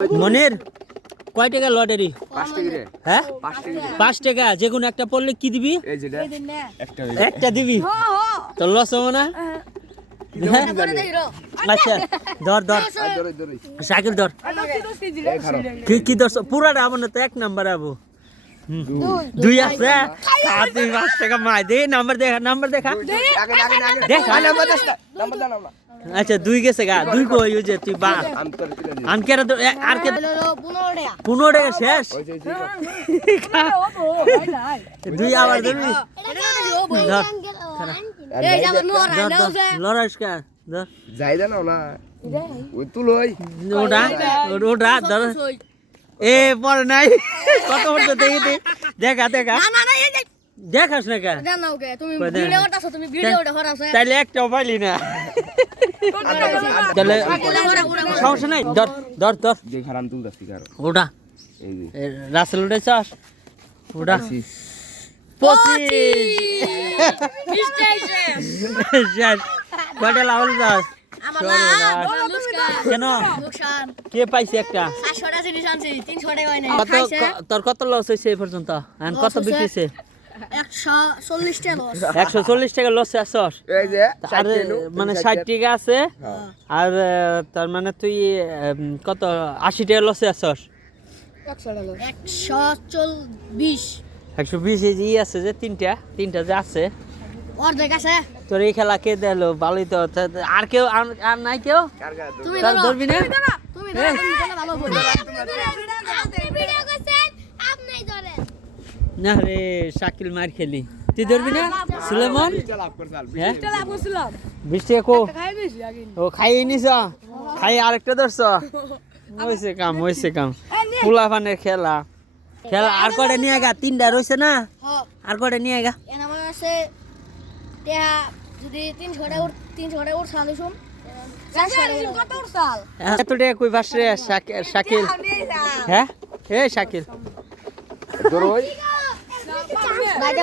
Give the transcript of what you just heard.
মনের কয় টাকা লটারি? 5 টাকা রে। হ্যাঁ 5 টাকা রে। 5 টাকা, যে কোনো একটা পড়লে কি দিবি? এই যেটা একটা দিবি তো লস হবে না? হ্যাঁ? আচ্ছা ধর ধর সাইকেল ধর। কি ধর পুরাটা আমার না তো 1 নাম্বার আবো। 2 আছে তুই 5 টাকা মাই দে। নাম্বার দেখা দেখা নাম্বার দাও না। আচ্ছা 2 গেছে গা। 2 কই ওই যে তুই বা আমি তোর কিলো দিই। আমি কেন আর কে 15 টাকা শেষ। ওই যে 2 আবার দিবি লড়াইস কা ধর যাই জানো না। ওই তুলই। ওটা ওটা ধর এ পড়ে নাই কত বলতে দেখি দেখা দেখা দেখাস না কা তাইলে একটাও পাইলি না। তাহলে সমস্যা নাই ধর ধর ধর যে খারাপ তুলতাছি কারো। ওটা এই যে রাসেল উঠে চাস ওটা 25 শেষ কয়টা লাভল চাস কেন কে পাইছে একটা কত তোর কত লস হয়েছে এই পর্যন্ত কত বিক্রিছে? 140 টাকা লস আসছস। এই যে আর মানে 60 টাকা আছে আর তার মানে তুই কত 80 টাকা লসে আসছস। 120 এই আছে যে তিনটা যে আছে তোর এই খেলা কে দিল ভালোই তো। আর কেউ আর নাই কেউ তার ধরবি না? না রে শাকিল মার খেলি তুই ধরবি না? সুলেমান হ্যাঁ 20 টাকা কো ও খাইয়ে নিছ খাই আরেকটা ধরছ হয়েছে কাম পোলা ফানের খেলা আর কটা নিয়ে গা? 3টা রয়েছে না? আর কটা নিয়ে গা? এত টাকা কই পাস রে শাকিল? হ্যাঁ এ শাকিল ধরো